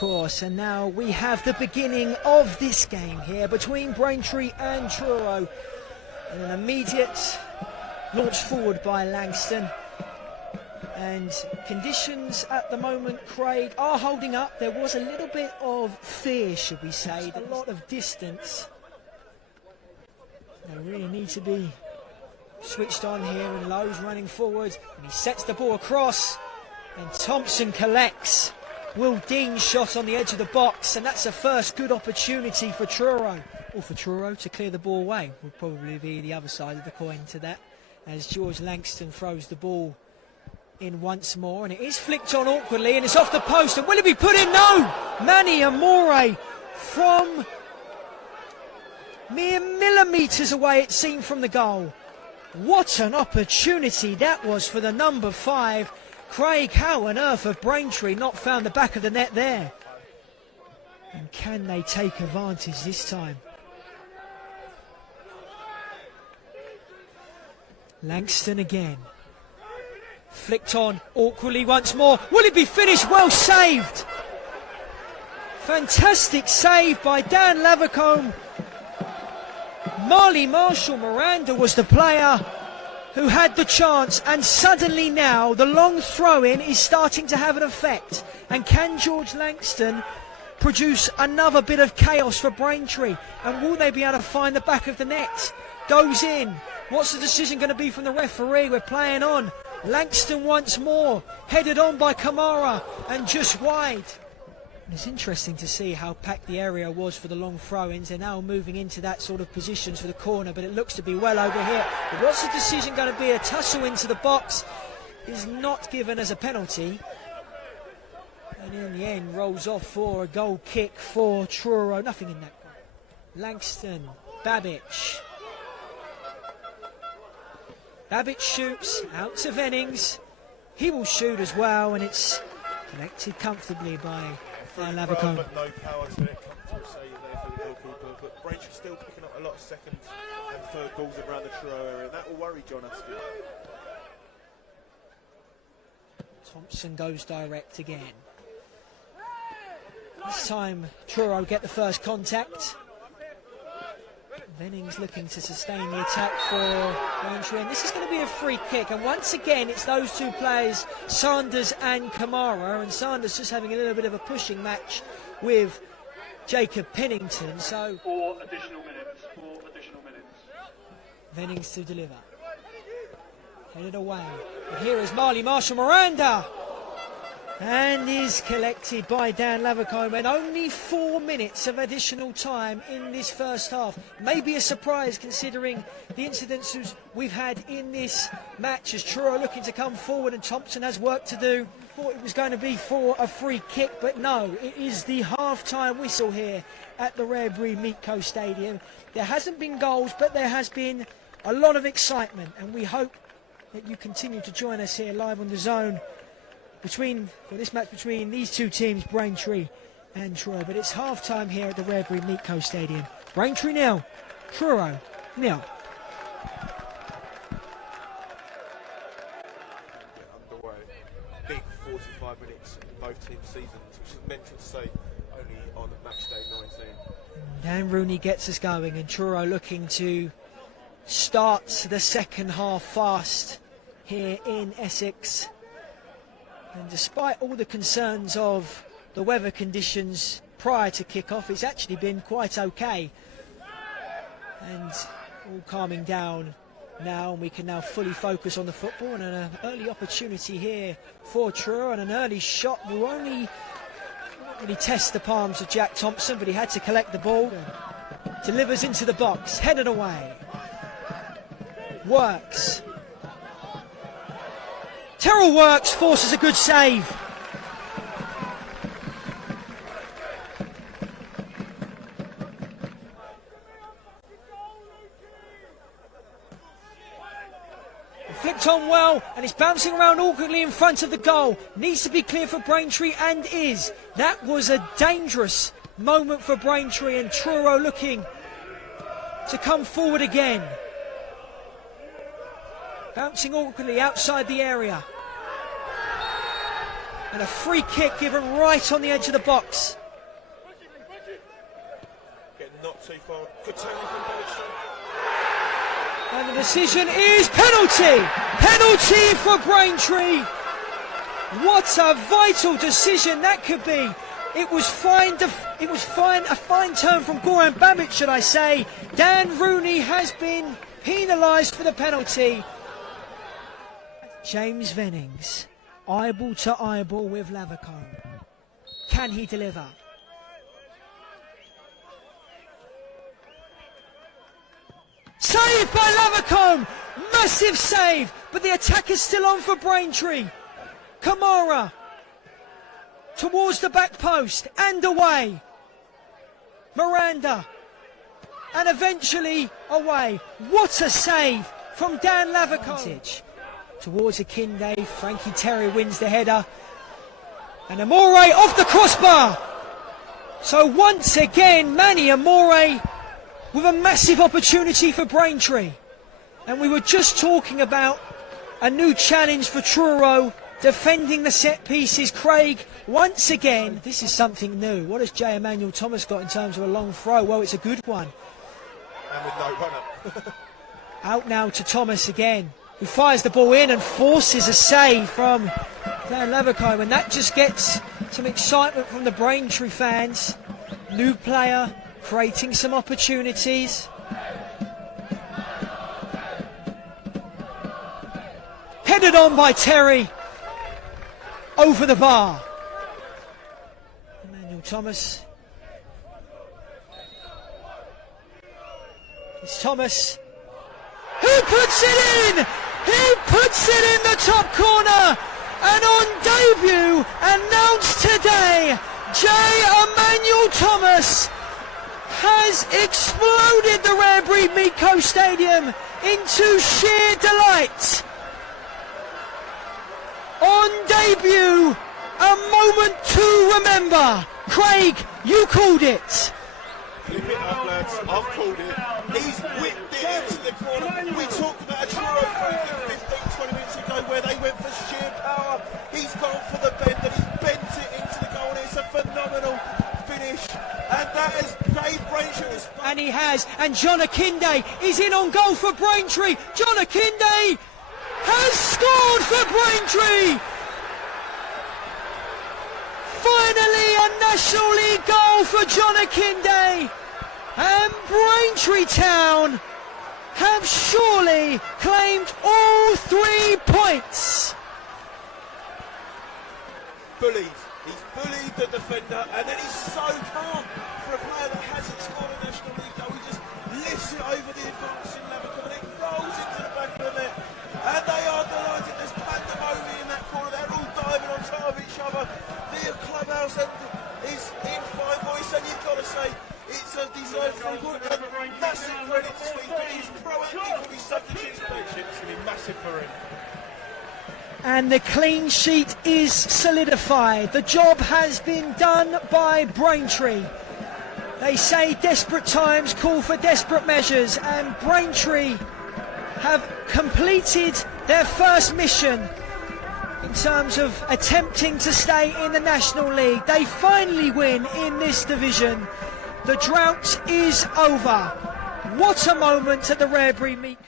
course, and now we have the beginning of this game here between Braintree and Truro. And an immediate launch forward by Langston. And conditions at the moment, Craig, are holding up. There was a little bit of fear, should we say, a lot of distance. They really need to be switched on here, and Lowe's running forward, and he sets the ball across, and Thompson collects Will Dean's shot on the edge of the box, and that's a first good opportunity for Truro, or for Truro to clear the ball away. Will probably be the other side of the coin to that, as George Langston throws the ball in once more, and it is flicked on awkwardly, and it's off the post, and will it be put in? No! Manny Amore from mere millimetres away, it seemed, from the goal. What an opportunity that was for the number 5. Craig, how on earth have Braintree not found the back of the net there? And can they take advantage this time? Langston again. Flicked on awkwardly once more. Will it be finished? Well saved. Fantastic save by Dan Lavercombe. Marley Marshall Miranda was the player who had the chance, and suddenly now the long throw-in is starting to have an effect. And can George Langston produce another bit of chaos for Braintree? And will they be able to find the back of the net? Goes in. What's the decision going to be from the referee? We're playing on. Langston once more, headed on by Kamara, and just wide. It's interesting to see how packed the area was for the long throw-ins. They're now moving into that sort of positions for the corner, but it looks to be well over here. But what's the decision going to be? A tussle into the box is not given as a penalty, and in the end rolls off for a goal kick for Truro. Nothing in that. Langston, Babbage shoots out to Vennings. He will shoot as well, and it's collected comfortably by Lavercombe. But no power to it. Comfortable save there for the goalkeeper. But Braintree still picking up a lot of second and third goals around the Truro area, and that will worry John Askew. Thompson goes direct again. This time Truro get the first contact. Vennings looking to sustain the attack for Braintree, and this is going to be a free kick, and once again it's those two players, Sanders and Kamara, and Sanders just having a little bit of a pushing match with Jacob Pennington. So 4 additional minutes. Vennings to deliver, headed away, and here is Marley Marshall Miranda, and is collected by Dan Lavercombe. And only 4 minutes of additional time in this first half. Maybe a surprise considering the incidences we've had in this match, as Truro looking to come forward and Thompson has work to do. Thought it was going to be for a free kick, but no, it is the half-time whistle here at the Braintree Meatco Stadium. There hasn't been goals, but there has been a lot of excitement, and we hope that you continue to join us here live on The Zone for this match between these two teams, Braintree and Truro. But it's half-time here at the Braintree Meatco Stadium. Braintree 0, Truro 0. Underway. Big 45 minutes in both teams' seasons, which is mental to say only on match day 19. Dan Rooney gets us going, and Truro looking to start the second half fast here in Essex. And despite all the concerns of the weather conditions prior to kick-off, it's actually been quite okay. And all calming down now, and we can now fully focus on the football. And an early opportunity here for Truro, and an early shot will only really test the palms of Jack Thompson, but he had to collect the ball. Delivers into the box, headed away. Works. Terrell Works forces a good save. Flicked on well, and it's bouncing around awkwardly in front of the goal. Needs to be clear for Braintree, and is. That was a dangerous moment for Braintree, and Truro looking to come forward again. Bouncing awkwardly outside the area. And a free kick given right on the edge of the box. Getting not too far. Good tackle from Braintree. And the decision is penalty! Penalty for Braintree! What a vital decision that could be. It was fine. A fine turn from Goran Babic, should I say. Dan Rooney has been penalised for the penalty. James Vennings, eyeball to eyeball with Lavercombe. Can he deliver? Saved by Lavercombe! Massive save, but the attack is still on for Braintree. Kamara towards the back post and away. Miranda and eventually away. What a save from Dan Lavercombe. Towards Akinde, Frankie Terry wins the header. And Amore off the crossbar. So once again, Manny Amore with a massive opportunity for Braintree. And we were just talking about a new challenge for Truro, defending the set pieces. Craig, once again, this is something new. What has J. Emmanuel Thomas got in terms of a long throw? Well, it's a good one. And with no runner. Out now to Thomas again, who fires the ball in and forces a save from Dan Lavercombe. And that just gets some excitement from the Braintree fans. New player, creating some opportunities. Headed on by Terry. Over the bar. Emmanuel Thomas. It's Thomas. Who puts it in? He puts it in the top corner. And on debut, announced today, J. Emmanuel Thomas has exploded the Rare Breed Meco Stadium into sheer delight. On debut, a moment to remember. Craig, you called it. Flip it up, lads. I've called it. He's whipped it into the corner. We talked about a Truro free kick 15-20 minutes ago where they went for sheer power. He's gone for the bend and he's bent it into the goal. It's a phenomenal finish. And that has made Braintree. And he has. And John Akinde is in on goal for Braintree. John Akinde has scored for Braintree. Finally a National League goal for John Akinde. And Braintree Town have surely claimed all 3 points. Bullied. He's bullied the defender and then he's so calm for a player that hasn't scored a National League goal. He just lifts it over the advancing Lavercombe and it rolls into the back of the net. And they are delighted. There's pandemonium in that corner. They're all diving on top of each other. The clubhouse is in fine voice, and you've got to say it's a deserved free goal. And massive credit to Steve. He's proactive for his substitutes. It's going to be massive for him. And the clean sheet is solidified. The job has been done by Braintree. They say desperate times call for desperate measures, and Braintree have completed their first mission in terms of attempting to stay in the National League. They finally win in this division. The drought is over. What a moment at the Rare Breed Meet.